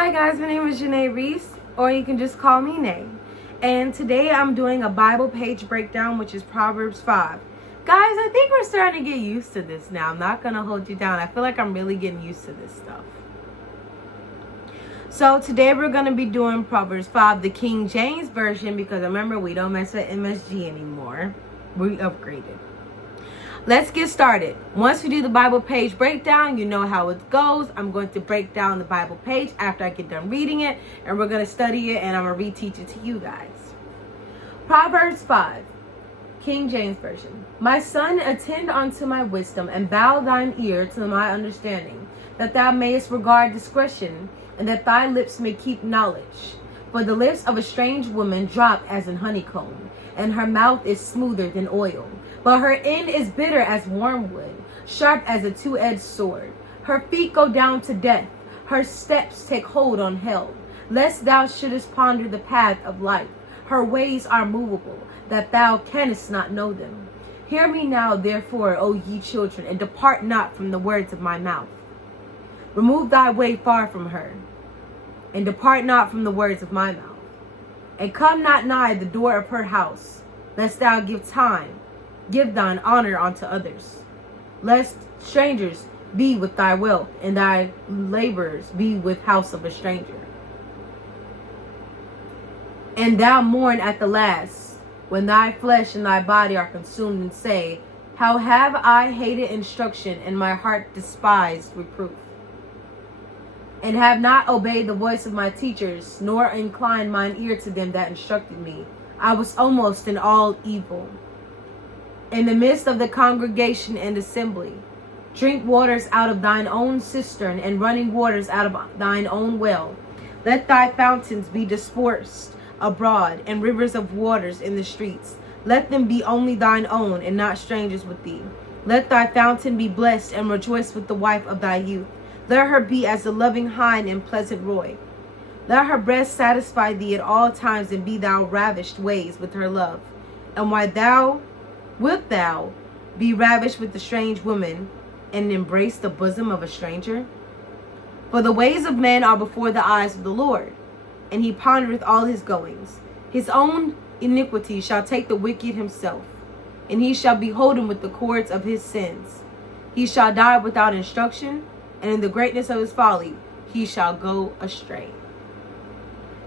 Hi guys, my name is Janae Reese, or you can just call me Nay. And today I'm doing a Bible page breakdown, which is Proverbs 5. Guys, I think we're starting to get used to this now. I'm not going to hold you down. I feel like I'm really getting used to this stuff. So today we're going to be doing Proverbs 5, the King James Version, because remember, we don't mess with MSG anymore. We upgraded. Let's get started. Once we do the Bible page breakdown, you know how it goes. I'm going to break down the Bible page after I get done reading it, and we're going to study it, and I'm going to reteach it to you guys. Proverbs 5, King James Version. My son, attend unto my wisdom, and bow thine ear to my understanding, that thou mayest regard discretion, and that thy lips may keep knowledge. For the lips of a strange woman drop as an honeycomb, and her mouth is smoother than oil. But her end is bitter as wormwood, sharp as a two-edged sword. Her feet go down to death, her steps take hold on hell. Lest thou shouldest ponder the path of life. Her ways are movable, that thou canst not know them. Hear me now, therefore, O ye children, and depart not from the words of my mouth. Remove thy way far from her, and depart not from the words of my mouth. And come not nigh the door of her house, lest thou give thine honor unto others, lest strangers be with thy wealth, and thy laborers be with house of a stranger. And thou mourn at the last, when thy flesh and thy body are consumed, and say, how have I hated instruction, and my heart despised reproof, and have not obeyed the voice of my teachers, nor inclined mine ear to them that instructed me. I was almost in all evil. In the midst of the congregation and assembly, drink waters out of thine own cistern, and running waters out of thine own well. Let thy fountains be dispersed abroad, and rivers of waters in the streets. Let them be only thine own, and not strangers with thee. Let thy fountain be blessed, and rejoice with the wife of thy youth. Let her be as the loving hind and pleasant roy. Let her breast satisfy thee at all times, and be thou ravished ways with her love. And why wilt thou be ravished with the strange woman, and embrace the bosom of a stranger? For the ways of men are before the eyes of the Lord, and he pondereth all his goings. His own iniquity shall take the wicked himself, and he shall be holden with the cords of his sins. He shall die without instruction, and in the greatness of his folly he shall go astray.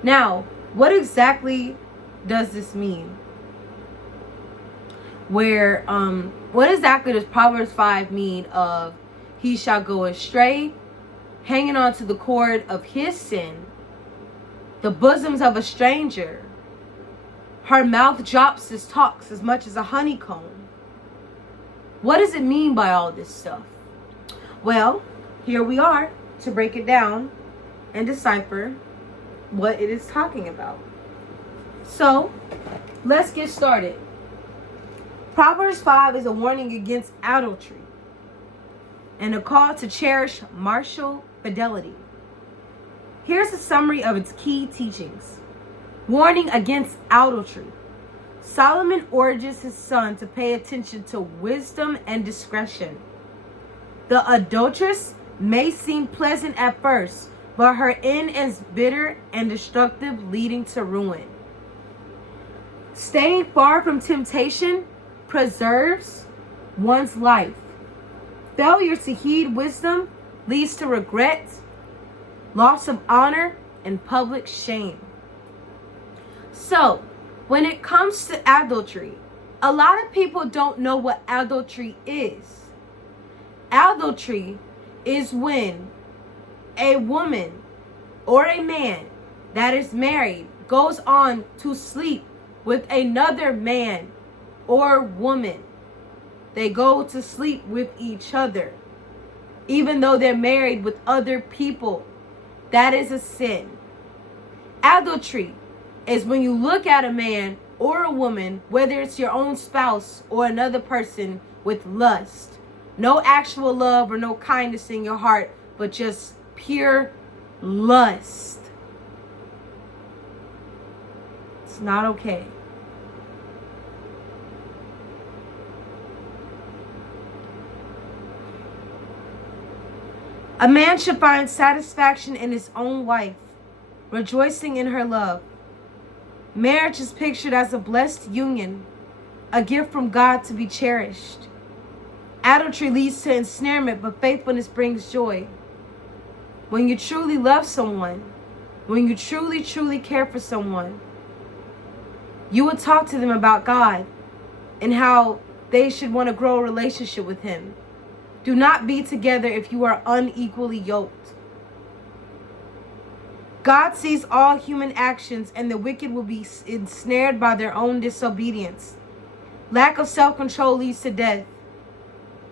Now, what exactly does this mean? What exactly does Proverbs 5 mean of he shall go astray, hanging on to the cord of his sin, the bosoms of a stranger, her mouth drops his talks as much as a honeycomb? What does it mean by all this stuff? Well, here we are to break it down and decipher what it is talking about. So, let's get started. Proverbs 5 is a warning against adultery and a call to cherish marital fidelity. Here's a summary of its key teachings. Warning against adultery. Solomon urges his son to pay attention to wisdom and discretion. The adulteress may seem pleasant at first, but her end is bitter and destructive, leading to ruin. Staying far from temptation preserves one's life. Failure to heed wisdom leads to regret, loss of honor, and public shame. So, when it comes to adultery, a lot of people don't know what adultery is. Adultery is when a woman or a man that is married goes on to sleep with another man or woman. They go to sleep with each other, even though they're married with other people. That is a sin. Adultery is when you look at a man or a woman, whether it's your own spouse or another person, with lust. No actual love or no kindness in your heart, but just pure lust. It's not okay. A man should find satisfaction in his own wife, rejoicing in her love. Marriage is pictured as a blessed union, a gift from God to be cherished. Adultery leads to ensnarement, but faithfulness brings joy. When you truly love someone, when you truly, truly care for someone, you will talk to them about God and how they should want to grow a relationship with Him. Do not be together if you are unequally yoked. God sees all human actions, and the wicked will be ensnared by their own disobedience. Lack of self-control leads to death.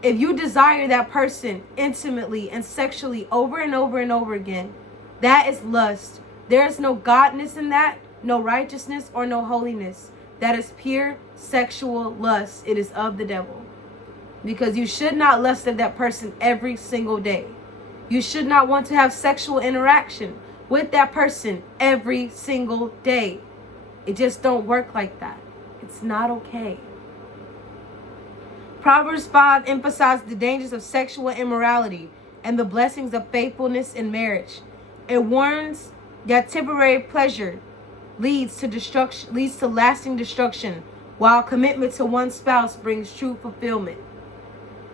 If you desire that person intimately and sexually over and over and over again, that is lust. There is no godness in that, no righteousness or no holiness. That is pure sexual lust. It is of the devil. Because you should not lust at that person every single day. You should not want to have sexual interaction with that person every single day. It just don't work like that. It's not okay. Proverbs 5 emphasizes the dangers of sexual immorality and the blessings of faithfulness in marriage. It warns that temporary pleasure leads to lasting destruction, while commitment to one spouse brings true fulfillment.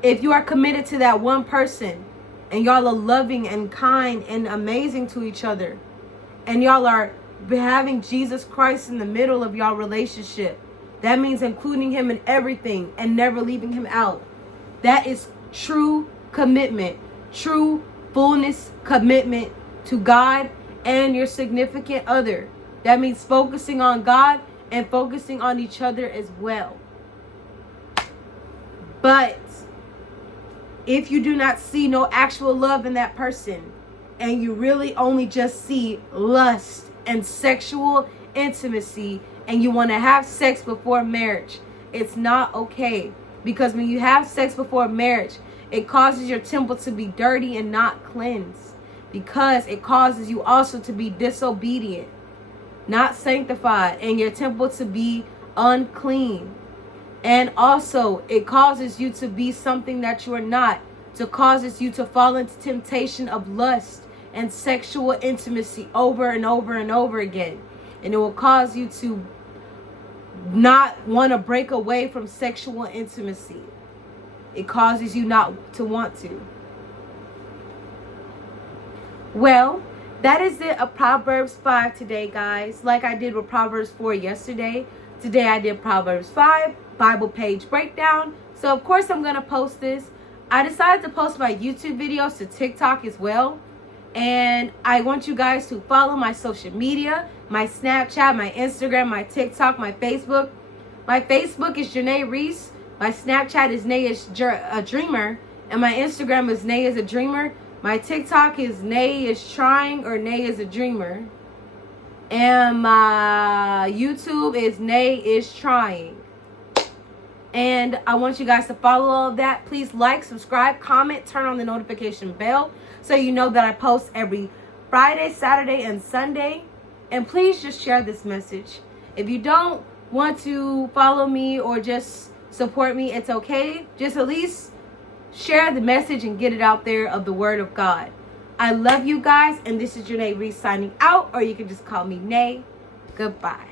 If you are committed to that one person, and y'all are loving and kind and amazing to each other, and y'all are having Jesus Christ in the middle of y'all relationship, that means including Him in everything and never leaving Him out. That is true commitment, true fullness commitment to God and your significant other. That means focusing on God and focusing on each other as well. But if you do not see no actual love in that person, and you really only just see lust and sexual intimacy, and you want to have sex before marriage, it's not okay. Because when you have sex before marriage, it causes your temple to be dirty and not cleansed. Because it causes you also to be disobedient, not sanctified, and your temple to be unclean. And also, it causes you to be something that you are not. It causes you to fall into temptation of lust and sexual intimacy over and over and over again. And it will cause you to not want to break away from sexual intimacy. It causes you not to want to. Well, that is it of Proverbs 5 today, guys. Like I did with Proverbs 4 yesterday. Today I did Proverbs 5, Bible page breakdown. So of course I'm going to post this. I decided to post my YouTube videos to TikTok as well. And I want you guys to follow my social media, my Snapchat, my Instagram, my TikTok, my Facebook. My Facebook is Janae Reese. My Snapchat is Nay is a Dreamer. And my Instagram is Nay is a Dreamer. My TikTok is Nay is Trying or Nay is a Dreamer. And my YouTube is Nay is Trying. And I want you guys to follow all of that. Please like, subscribe, comment, turn on the notification bell so you know that I post every Friday, Saturday, and Sunday. And please just share this message. If you don't want to follow me or just support me, it's okay. Just at least share the message and get it out there of the Word of God. I love you guys, and this is Janae Reese signing out, or you can just call me Nay. Goodbye.